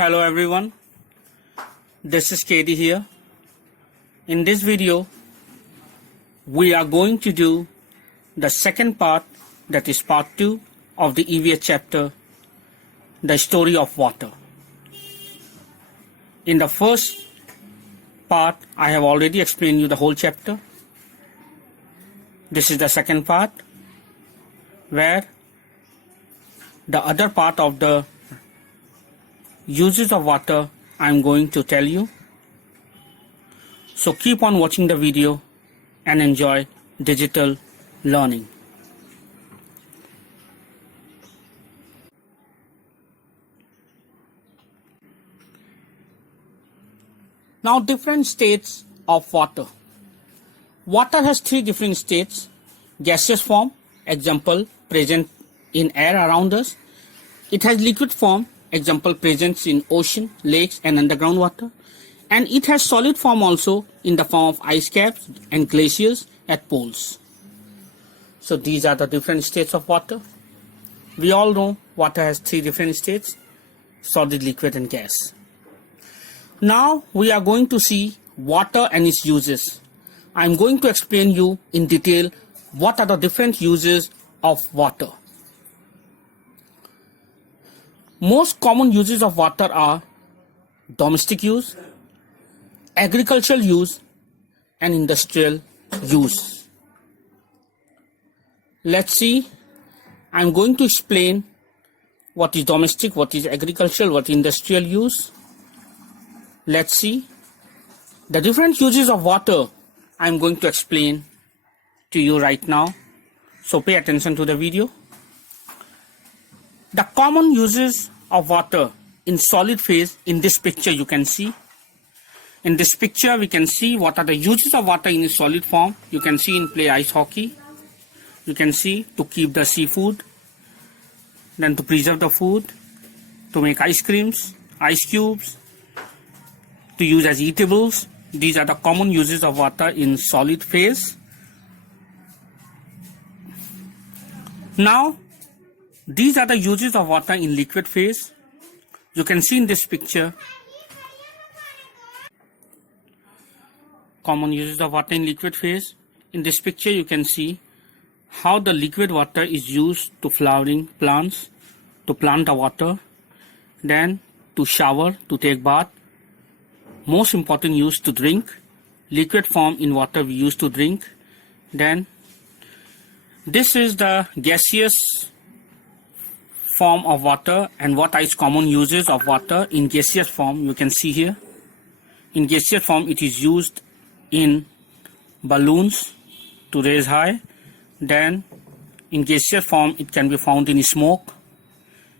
Hello everyone, this is Katie here. In this video, we are going to do the second part, that is part 2 of the EVS chapter, the story of water. In the first part, I have already explained you the whole chapter. This is the second part, where the other part of the uses of water I am going to tell you. So keep on watching the video and enjoy digital learning. Now, different states of water. Water has 3 different states: gaseous form, example present in air around us. It has liquid form, example present in ocean, lakes and underground water. And it has solid form also in the form of ice caps and glaciers at poles. So these are the different states of water. We all know water has 3 different states: solid, liquid and gas. Now we are going to see water and its uses. I am going to explain you in detail what are the different uses of water. Most common uses of water are domestic use, agricultural use and industrial use. Let's see. I'm going to explain what is domestic, what is agricultural, what is industrial use. Let's see. The different uses of water I'm going to explain to you right now. So pay attention to the video. The common uses of water in solid phase, in this picture you can see. In this picture we can see what are the uses of water in its solid form. You can see in play ice hockey. You can see to keep the seafood, then to preserve the food, to make ice creams, ice cubes, to use as eatables. These are the common uses of water in solid phase. Now, these are the uses of water in liquid phase. You can see in this picture common uses of water in liquid phase. In this picture you can see how the liquid water is used to flowering plants, to plant the water, then to shower, to take bath. Most important use to drink. Liquid form in water we use to drink. Then this is the gaseous form of water and what are its common uses of water in gaseous form. You can see here. In gaseous form it is used in balloons to raise high. Then in gaseous form it can be found in smoke.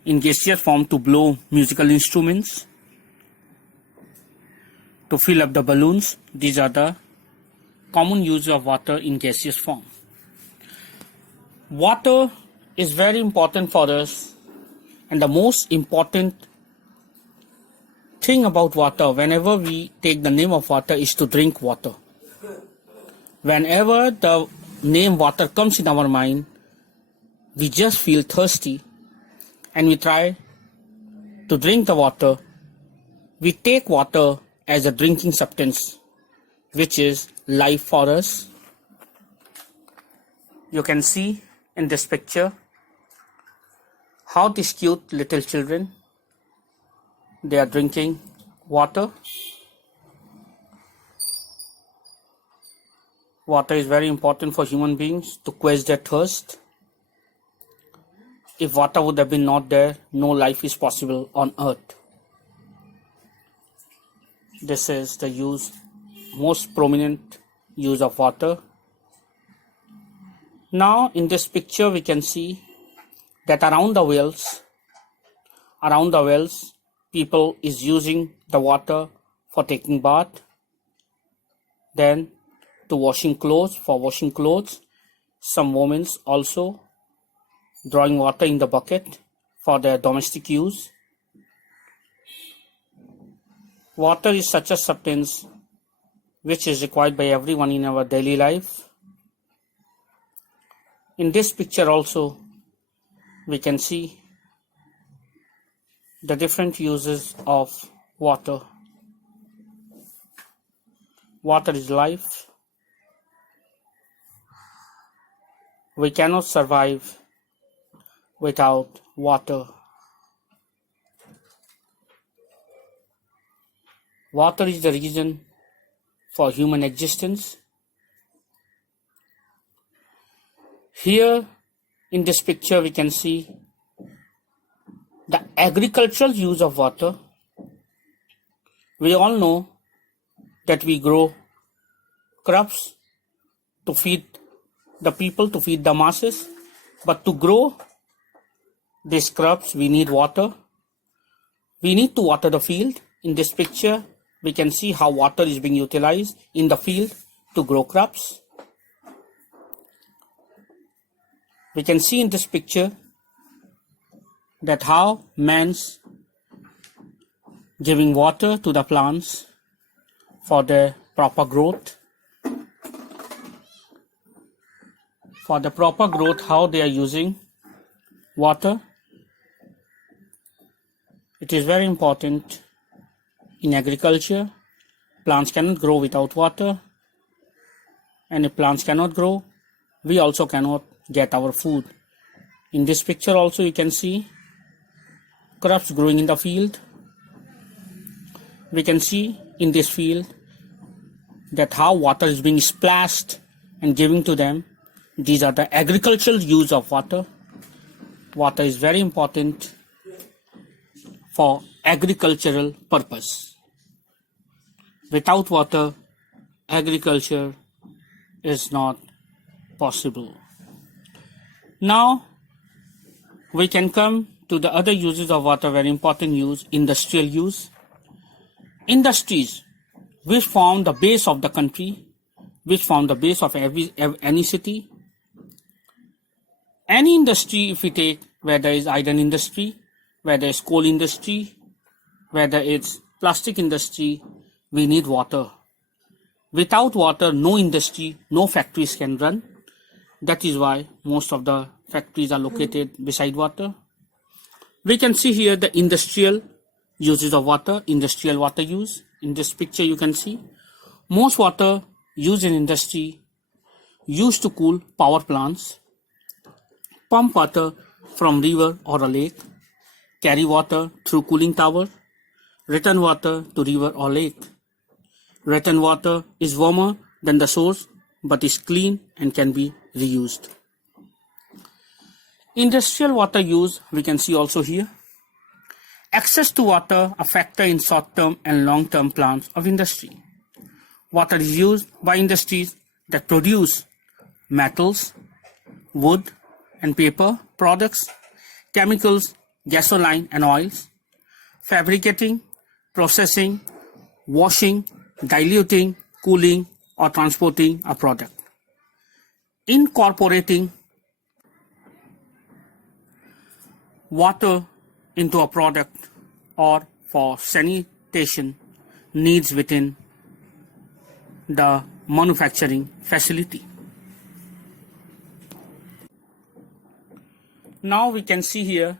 In gaseous form to blow musical instruments, to fill up the balloons. These are the common use of water in gaseous form. Water is very important for us, and the most important thing about water, whenever we take the name of water, is to drink water. Whenever the name water comes in our mind, we just feel thirsty and we try to drink the water. We take water as a drinking substance, which is life for us. You can see in this picture how these cute little children, they are drinking water. Water is very important for human beings to quench their thirst. If water would have been not there, no life is possible on earth. This is the most prominent use of water. Now in this picture we can see that around the wells people is using the water for taking bath, then to washing clothes, for washing clothes. Some women also drawing water in the bucket for their domestic use. Water is such a substance which is required by everyone in our daily life. In this picture also we can see the different uses of water. Water is life. We cannot survive without water. Water is the reason for human existence. Here in this picture we can see the agricultural use of water. We all know that we grow crops to feed the people, to feed the masses, but to grow these crops we need water. We need to water the field. In this picture we can see how water is being utilized in the field to grow crops. We can see in this picture that how man's giving water to the plants for their proper growth. For the proper growth, how they are using water. It is very important in agriculture. Plants cannot grow without water, and if plants cannot grow, we also cannot get our food. In this picture also you can see crops growing in the field. We can see in this field that how water is being splashed and given to them. These are the agricultural use of water. Water is very important for agricultural purpose. Without water, agriculture is not possible. Now we can come to the other uses of water, very important use, industrial use. Industries which form the base of the country, which form the base of any city. Any industry if we take, whether it's iron industry, whether it's coal industry, whether it's plastic industry, we need water. Without water, no industry, no factories can run. That is why most of the factories are located beside water. We can see here the industrial uses of water, industrial water use. In this picture you can see most water used in industry used to cool power plants, pump water from river or a lake, carry water through cooling tower, return water to river or lake. Return water is warmer than the source but is clean and can be reused. Industrial water use we can see also here. Access to water a factor in short-term and long-term plans of industry. Water is used by industries that produce metals, wood and paper products, chemicals, gasoline and oils, fabricating, processing, washing, diluting, cooling or transporting a product. Incorporating water into a product or for sanitation needs within the manufacturing facility. Now we can see here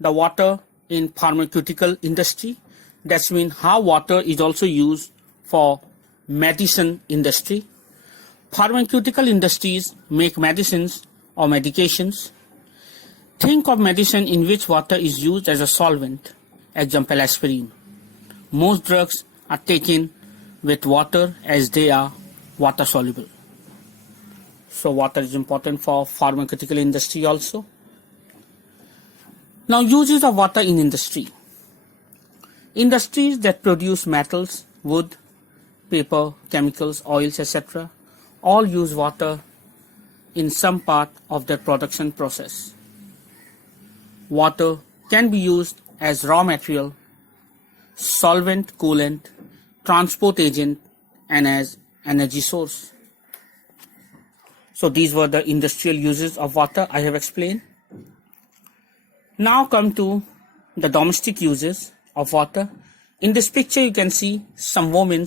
the water in pharmaceutical industry. That means how water is also used for medicine industry. Pharmaceutical industries make medicines or medications. Think of medicine in which water is used as a solvent, example aspirin. Most drugs are taken with water as they are water soluble. So water is important for pharmaceutical industry also. Now uses of water in industry. Industries that produce metals, wood, paper, chemicals, oils, etc. all use water in some part of their production process. Water can be used as raw material, solvent, coolant, transport agent and as energy source. So these were the industrial uses of water I have explained. Now come to the domestic uses of water. In this picture you can see some women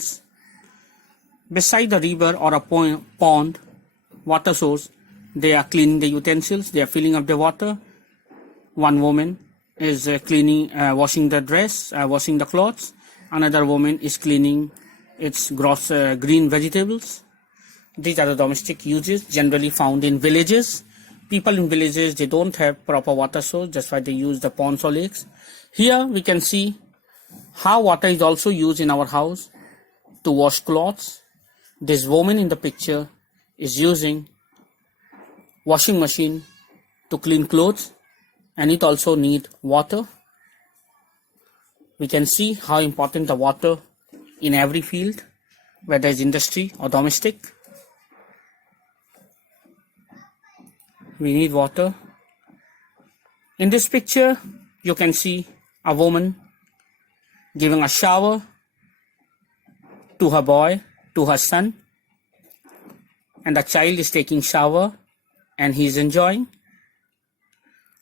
beside the river or a pond, water source. They are cleaning the utensils, they are filling up the water. One woman is cleaning, washing the dress, washing the clothes. Another woman is cleaning its green vegetables. These are the domestic uses generally found in villages. People in villages, they don't have proper water source, that's why they use the ponds or lakes. Here we can see how water is also used in our house to wash clothes. This woman in the picture is using washing machine to clean clothes, and it also need water. We can see how important the water in every field, whether it's industry or domestic. We need water. In this picture, you can see a woman giving a shower to her boy, to her son, and the child is taking shower and he is enjoying.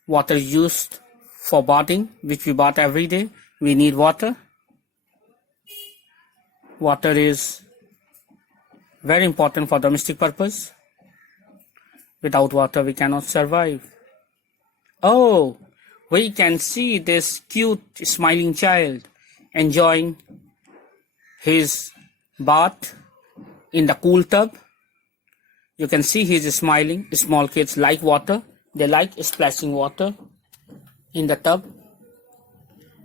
Water is used for bathing, which we bath every day. We need water. Water is very important for domestic purpose. Without water, we cannot survive. Oh, we can see this cute smiling child enjoying his bath in the cool tub. You can see he is smiling. Small kids like water. They like splashing water in the tub.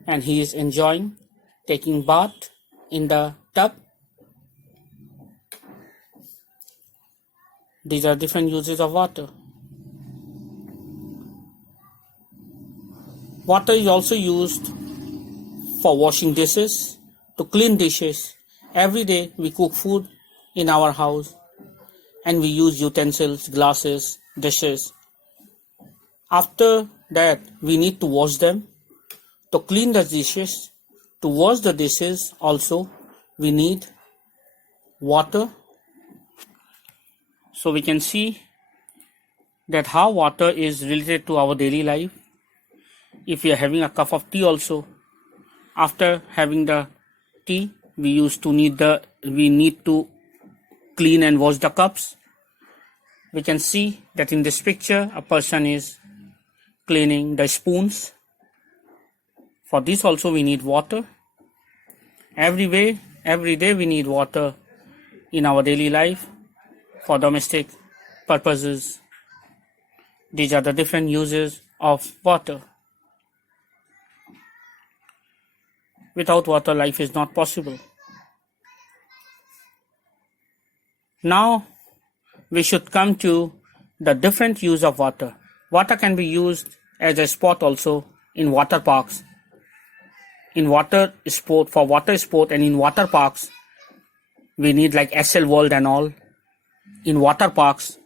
And he is enjoying taking bath in the tub. These are different uses of water. Water is also used for washing dishes, to clean dishes. Every day we cook food in our house and we use utensils, glasses, dishes. After that, we need to wash them. To clean the dishes, to wash the dishes also, we need water. So we can see that how water is related to our daily life. If we are having a cup of tea also, after having the tea, we need to clean and wash the cups. We can see that in this picture, a person is cleaning the spoons. For this also we need water. Every day we need water in our daily life for domestic purposes. These are the different uses of water. Without water, life is not possible. Now, we should come to the different use of water. Water can be used as a sport also in water parks. For water sport and in water parks, we need like SL World and all. In water parks,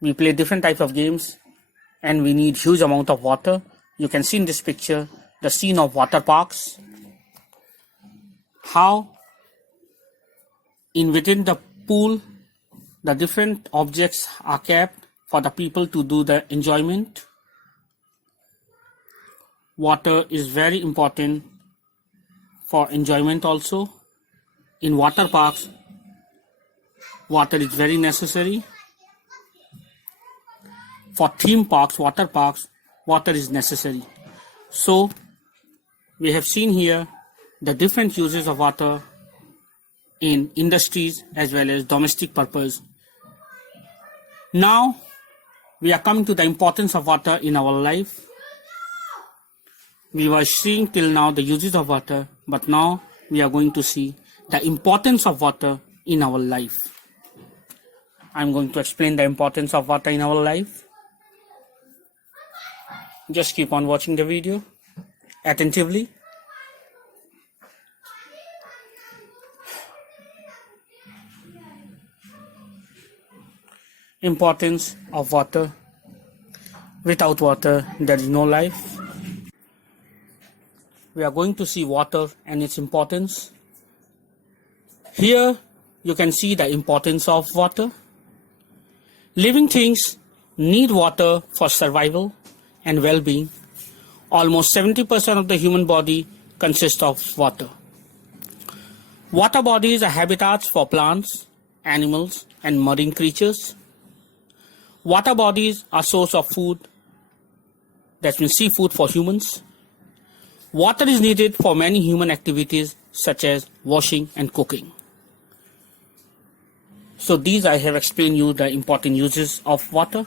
we play different types of games and we need huge amount of water. You can see in this picture the scene of water parks. How within the pool, the different objects are kept for the people to do the enjoyment. Water is very important for enjoyment also. In water parks, water is very necessary. For theme parks, water parks, water is necessary. So, we have seen here the different uses of water in industries as well as domestic purpose. Now, we are coming to the importance of water in our life. We were seeing till now the uses of water, but now we are going to see the importance of water in our life. I'm going to explain the importance of water in our life. Just keep on watching the video attentively. Importance of water. Without water, there is no life. We are going to see water and its importance. Here you can see the importance of water. Living things need water for survival and well-being. Almost 70% of the human body consists of water. Water bodies are habitats for plants, animals, and marine creatures. Water bodies are source of food, that means seafood for humans, Water is needed for many human activities such as washing and cooking. So these I have explained you the important uses of water.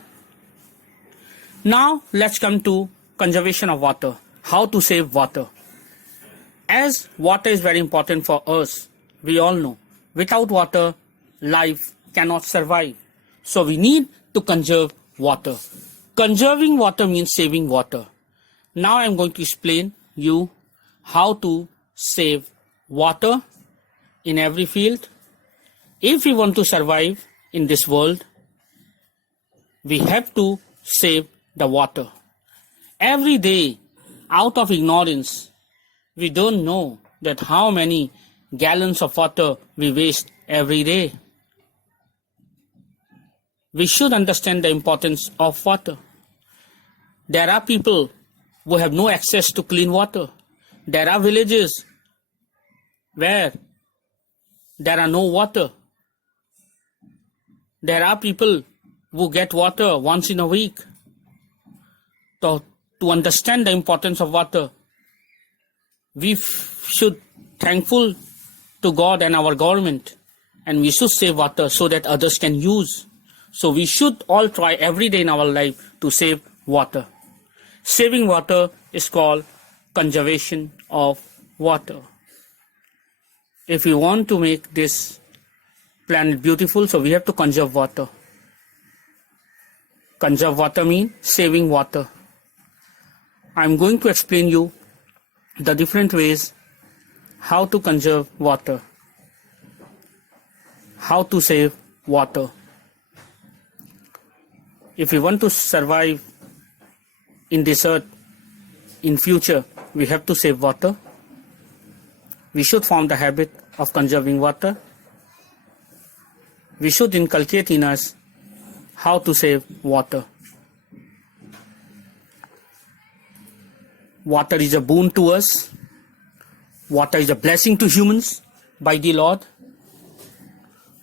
Now let's come to conservation of water. How to save water. As water is very important for us, we all know, without water, life cannot survive. So we need to conserve water. Conserving water means saving water. Now I am going to explain you how to save water in every field. If we want to survive in this world, we have to save the water. Every day, out of ignorance, we don't know that how many gallons of water we waste every day. We should understand the importance of water. There are people who have no access to clean water. There are villages where there are no water. There are people who get water once in a week. So, to understand the importance of water, we should thankful to God and our government, and we should save water so that others can use. So we should all try every day in our life to save water. Saving water is called conservation of water. If we want to make this planet beautiful, so we have to conserve water. Conserve water means saving water. I am going to explain you the different ways how to conserve water, how to save water. If we want to survive in this earth in future, we have to save water. We should form the habit of conserving water. We should inculcate in us how to save water. Water is a boon to us. Water is a blessing to humans by the Lord.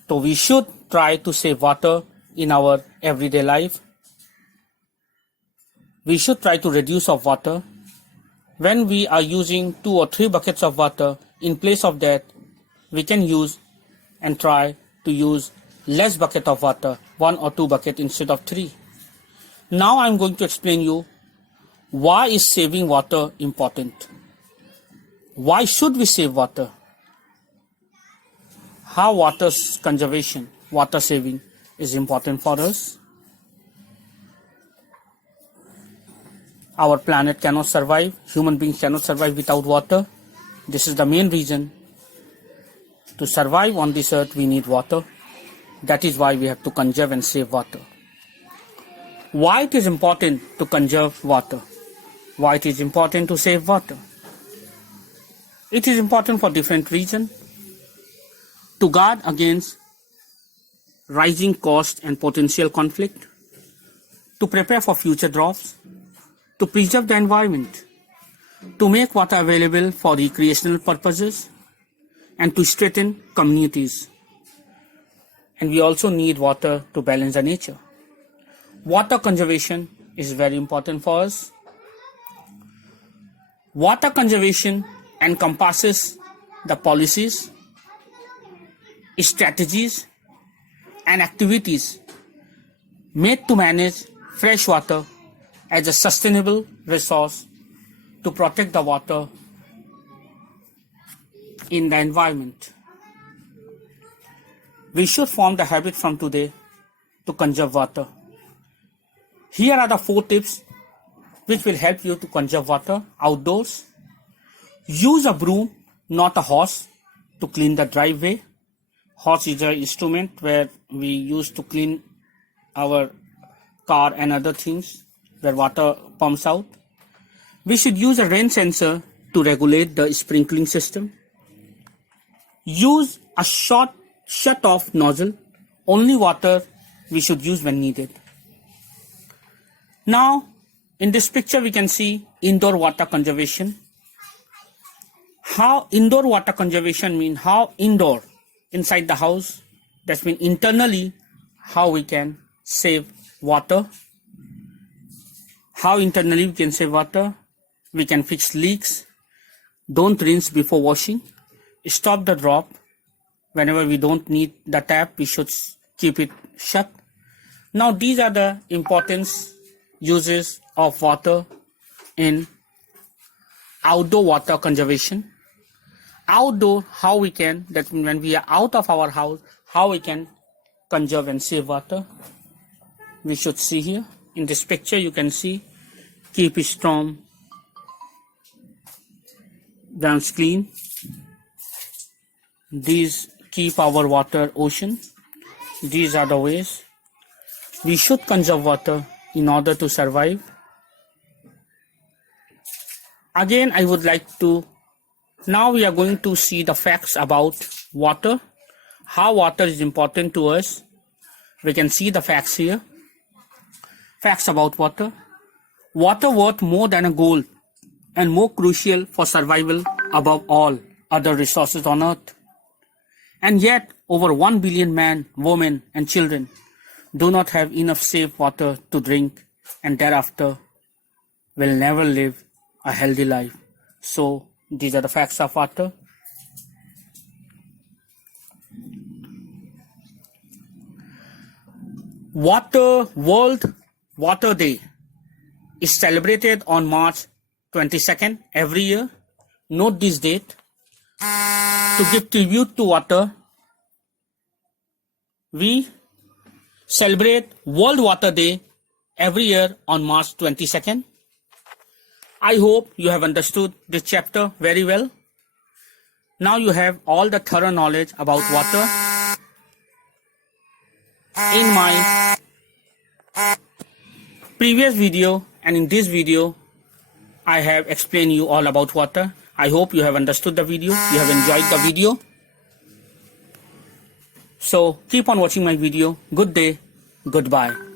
So we should try to save water in our everyday life. We should try to reduce of water. When we are using 2 or 3 buckets of water, in place of that, we can use and try to use less bucket of water, 1 or 2 bucket instead of 3. Now I am going to explain you why is saving water important. Why should we save water? How water conservation, water saving is important for us. Our planet cannot survive, human beings cannot survive without water. This is the main reason. To survive on this earth, we need water. That is why we have to conserve and save water. Why it is important to conserve water? Why it is important to save water? It is important for different reasons. To guard against rising cost and potential conflict, to prepare for future droughts, to preserve the environment, to make water available for recreational purposes, and to strengthen communities. And we also need water to balance the nature. Water conservation is very important for us. Water conservation encompasses the policies, strategies, and activities made to manage fresh water as a sustainable resource to protect the water in the environment. We should form the habit from today to conserve water. Here are the 4 tips which will help you to conserve water outdoors. Use a broom, not a hose, to clean the driveway. Hose is an instrument where we use to clean our car and other things where water pumps out. We should use a rain sensor to regulate the sprinkling system. Use a short shut-off nozzle. Only water we should use when needed. Now, in this picture we can see indoor water conservation. How indoor water conservation means how indoor, inside the house, that means internally how we can save water. How internally we can save water? We can fix leaks, Don't rinse before washing. Stop the drop. Whenever we don't need the tap, we should keep it shut. Now these are the important uses of water in outdoor water conservation. Outdoor, how we can, that when we are out of our house, how we can conserve and save water. We should see here. In this picture you can see, keep storm drums clean. These keep our water ocean. These are the ways we should conserve water in order to survive. Again, I would like to, now we are going to see the facts about water, how water is important to us. We can see the facts here. Facts about water. Water worth more than a gold and more crucial for survival above all other resources on earth. And yet, over 1 billion men, women and children do not have enough safe water to drink, and thereafter will never live a healthy life. So, these are the facts of water. World Water Day is celebrated on March 22nd every year. Note this date. To give tribute to water, we celebrate World Water Day every year on March 22nd. I hope you have understood this chapter very well. Now you have all the thorough knowledge about water. In my previous video and in this video, I have explained you all about water. I hope you have understood the video, you have enjoyed the video. So keep on watching my video. Good day, goodbye.